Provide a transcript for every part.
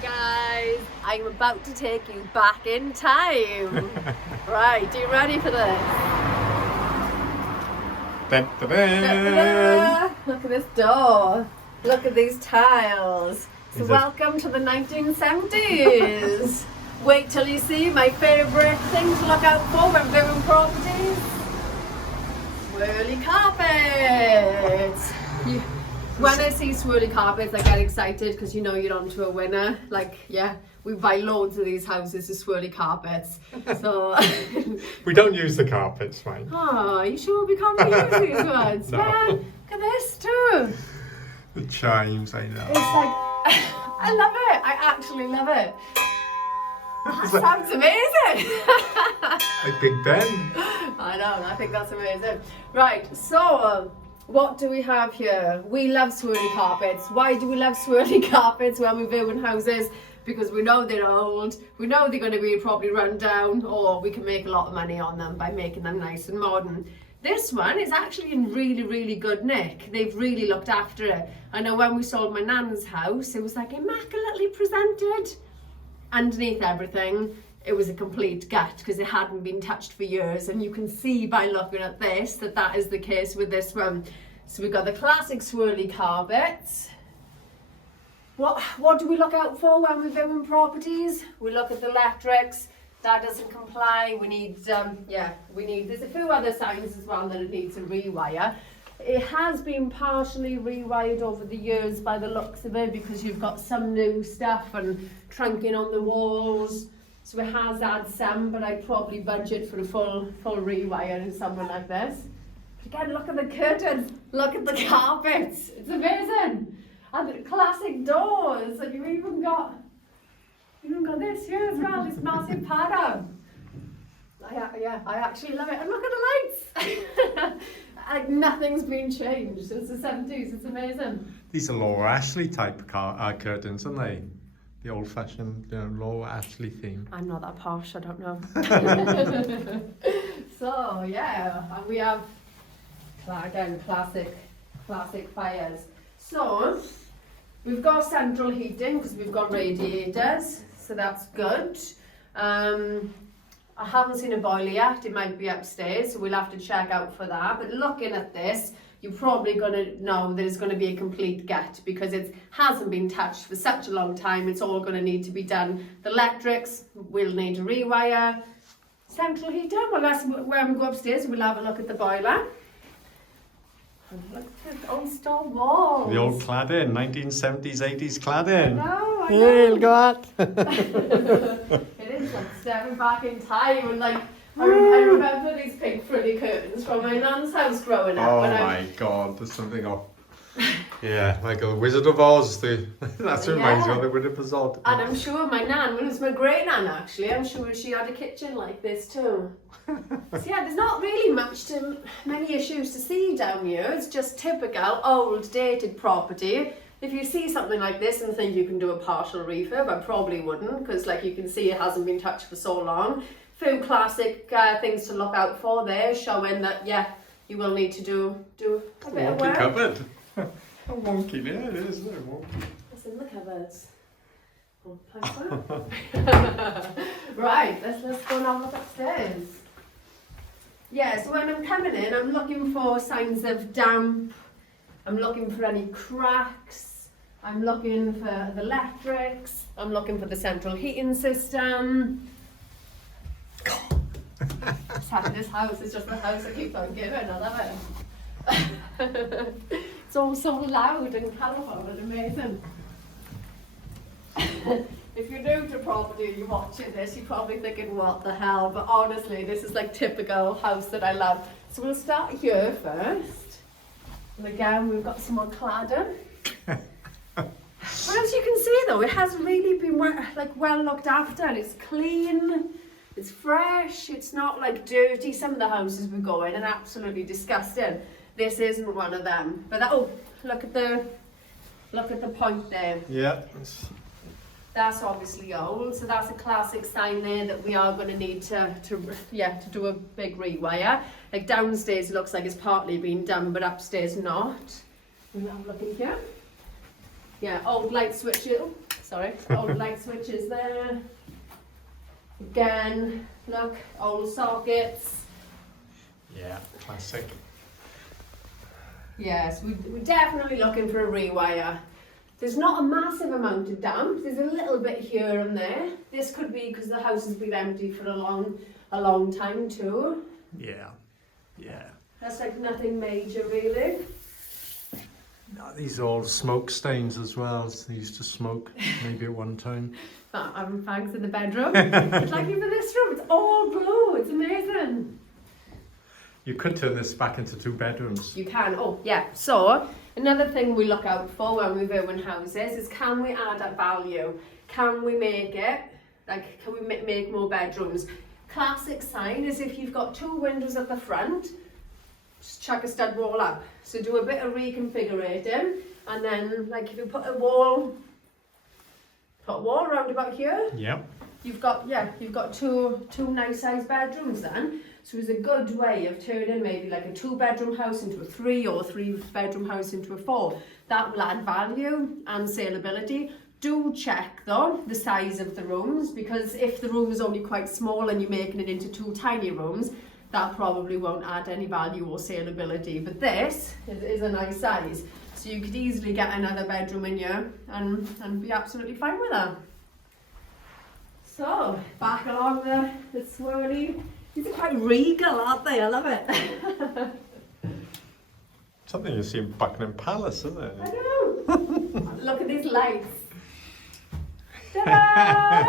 Hi guys, I'm about to take you back in time. Right, are you ready for this? Dun, dun, dun. Look at this door. Look at these tiles. So Is it- welcome to the 1970s. Wait till you see my favourite thing to look out for when viewing properties. Swirly carpets. When I see swirly carpets, I get excited because you know you're onto a winner. Like, yeah, we buy loads of these houses with swirly carpets. So, We don't use the carpets, mate. oh, you sure we can't use these ones? No. Man, look at this too. The chimes, I know. It's like, I love it. I actually love it. That sounds amazing. Like Big Ben. I know, I think that's amazing. Right, so what do we have here? We love swirly carpets. Why do we love swirly carpets when we view in houses? Because we know they're old, we know they're going to be probably run down, or we can make a lot of money on them by making them nice and modern. This one is actually in really, really good nick. They've really looked after it. I know when we sold my nan's house, it was like immaculately presented. Underneath everything, it was a complete gut because it hadn't been touched for years, and you can see by looking at this that that is the case with this one. So we've got the classic swirly carpets. What do we look out for when we're viewing properties? We look at the electrics. That doesn't comply. We need there's a few other signs as well that it needs a rewire. It has been partially rewired over the years by the looks of it, because you've got some new stuff and trunking on the walls. So it has had some, but I'd probably budget for a full rewire in something like this. But again, look at the curtains, look at the carpets. It's amazing. And the classic doors, and you even got this here as well, this massive pattern. I actually love it. And look at the lights. Like nothing's been changed since the 70s. It's amazing. These are Laura Ashley type curtains, aren't they? The old-fashioned, Laura Ashley theme. I'm not that posh, I don't know. So yeah, and we have again classic fires. So we've got central heating because we've got radiators, so that's good. I haven't seen a boiler yet. It might be upstairs, so we'll have to check out for that. But looking at this, you're probably going to know that it's going to be a complete gut because it hasn't been touched for such a long time. It's all going to need to be done. The electrics will need a rewire. Central heating, well, that's when we go upstairs, we'll have a look at the boiler. And look at the old stone walls. The old cladding, 1970s, 80s cladding. No, I Hey, know. look at It is like stepping back in time, and like I remember these pink frilly curtains from my nan's house growing up. Oh when my God, there's something off. Yeah, like a Wizard of Oz. That reminds me of the Wizard of Oz. And I'm sure my nan, when it was my great nan actually, I'm sure she had a kitchen like this too. So yeah, there's not really many issues to see down here. It's just typical old dated property. If you see something like this and think you can do a partial refurb, I probably wouldn't, because like you can see it hasn't been touched for so long. Few classic things to look out for there, showing that you will need to do a bit of Wonky work. cupboard. A wonky, yeah, it is, isn't it? Wonky. What's in the cupboards? Oh, thanks. Right, let's go and have a look upstairs. Yeah, so when I'm coming in, I'm looking for signs of damp. I'm looking for any cracks. I'm looking for the electrics. I'm looking for the central heating system. This house is just the house I keep on giving. I love it. It's all so loud and colourful and amazing. If you're new to property and you're watching this, you're probably thinking, what the hell? But honestly, this is like typical house that I love. So we'll start here first. And again, we've got some more cladding. But as you can see though, it has really been well looked after. It's clean, it's fresh, it's not like dirty. Some of the houses we go in are absolutely disgusting. This isn't one of them. But look at the point there. Yeah. That's obviously old, so that's a classic sign there that we are going to need to do a big rewire. Like downstairs it looks like it's partly been done, but upstairs not. We'll have a look in here. Yeah, old light switches. sorry, old light switches there. Again, look, old sockets. Yeah, classic. Yes, we're definitely looking for a rewire. There's not a massive amount of damp. There's a little bit here and there. This could be because the house has been empty for a long time too. Yeah, yeah. That's like nothing major really. No, these are all smoke stains as well. They used to smoke maybe at one time. But having fags in the bedroom. It's like even this room, it's all blue. It's amazing. You could turn this back into 2 bedrooms. You can. Oh, yeah. So another thing we look out for when we view in houses is, can we add up value? Can we make it, like, can we make more bedrooms? Classic sign is if you've got 2 windows at the front, just chuck a stud wall up. So do a bit of reconfigurating, and then like if you put a wall around about here, Yep. you've got two nice sized bedrooms then. So it's a good way of turning maybe like a 2-bedroom house into a 3, or a 3-bedroom house into a 4. That will add value and saleability. Do check though the size of the rooms, because if the room is only quite small and you're making it into 2 tiny rooms, that probably won't add any value or saleability. But this is a nice size, so you could easily get another bedroom in here and be absolutely fine with that. So back along the swirly. These are quite regal, aren't they? I love it. Something you see in Buckingham Palace, isn't it? I know. Look at these lights. Ta-da!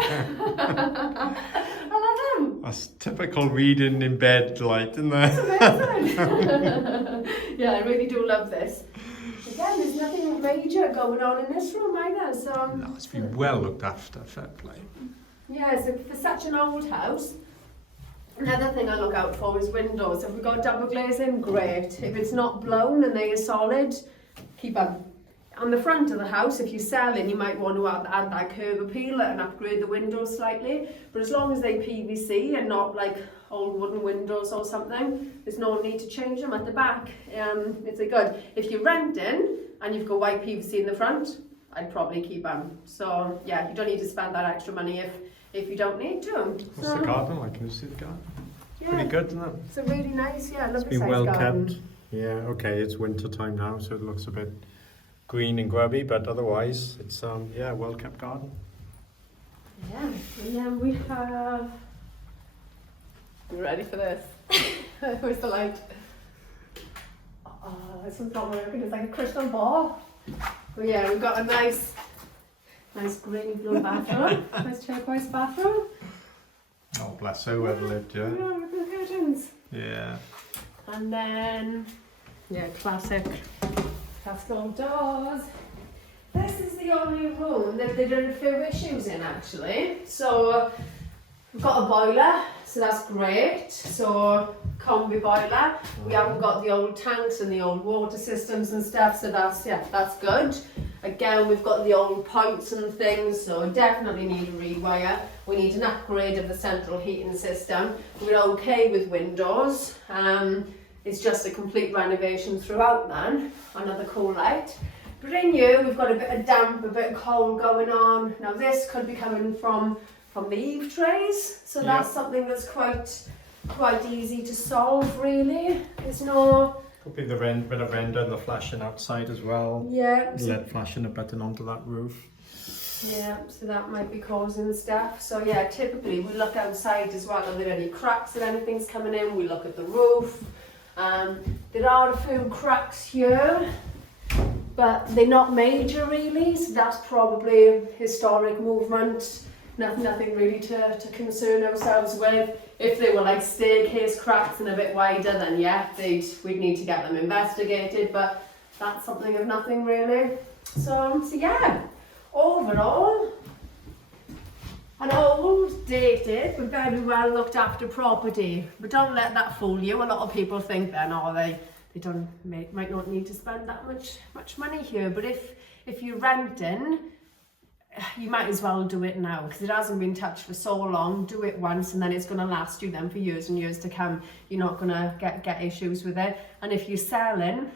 I love them. That's typical reading in bed light, isn't It's there? amazing. Yeah, I really do love this. Again, there's nothing major going on in this room either. So No, it's been well looked after, fair play. yeah, so for such an old house, another thing I look out for is windows. If we've got double glazing, great. If it's not blown and they are solid, keep them. On the front of the house, if you're selling, you might want to add that curb appeal and upgrade the windows slightly. But as long as they PVC and not like old wooden windows or something, there's no need to change them at the back. It's a good. If you're renting and you've got white PVC in the front, I'd probably keep them. So yeah, you don't need to spend that extra money if you don't need to. What's the garden like? Can you see the garden? Yeah, Pretty good, isn't it? it's a really nice, yeah, lovely Been size well garden. kept. Yeah, okay, it's winter time now, so it looks a bit green and grubby, but otherwise it's yeah, well kept garden. Yeah, and then we have. You ready for this? Where's the light? Oh, this one's not working. It's like a crystal ball. But yeah, we've got a nice green blue bathroom. Nice turquoise bathroom. Oh, bless her, whoever lived, yeah. Yeah, with the curtains. Yeah. And then, yeah, classic castle doors. This is the only room that they did a few issues in actually. So we've got a boiler, so that's great. So combi boiler. We haven't got the old tanks and the old water systems and stuff, so that's good. Again, we've got the old pipes and things, so definitely need a rewire. We need an upgrade of the central heating system. We're okay with windows. It's just a complete renovation throughout then. Another cool light. But in here, we've got a bit of damp, a bit of cold going on. Now this could be coming from the eave trays, so that's something that's quite easy to solve really. There's no... Could be the bit of render and the flashing outside as well. Yeah. LED flashing a button onto that roof. Yeah, so that might be causing stuff. So yeah, typically we look outside as well. Are there any cracks that anything's coming in? We look at the roof. There are a few cracks here, but they're not major really. So that's probably historic movement. Nothing really to concern ourselves with. If they were like staircase cracks and a bit wider, then yeah, we'd need to get them investigated. But that's something of nothing really. So yeah. Overall, an old, dated, but very well looked after property. But don't let that fool you. A lot of people think then, oh, they might not need to spend that much money here. But if you're renting, you might as well do it now because it hasn't been touched for so long. Do it once and then it's going to last you then for years and years to come. You're not going to get issues with it. And if you're selling,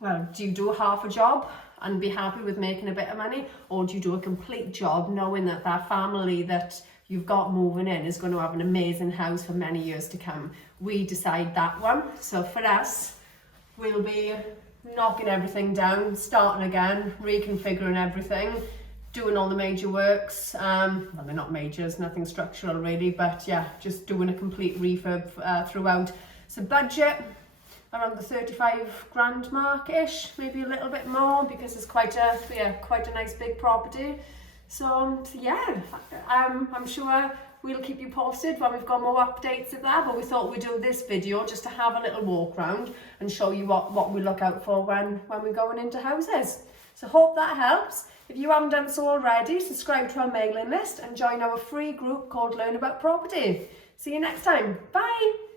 well, do you do half a job and be happy with making a bit of money, or do you do a complete job knowing that that family that you've got moving in is going to have an amazing house for many years to come? We decide that one. So for us, we'll be knocking everything down, starting again, reconfiguring everything, doing all the major works. Well, they're not majors, nothing structural really, but yeah, just doing a complete refurb throughout. So budget around the 35 grand mark-ish, maybe a little bit more, because it's quite a nice big property. So yeah, I'm sure we'll keep you posted when we've got more updates of that, but we thought we'd do this video just to have a little walk around and show you what we look out for when we're going into houses. So hope that helps. If you haven't done so already, subscribe to our mailing list and join our free group called Learn About Property. See you next time. Bye.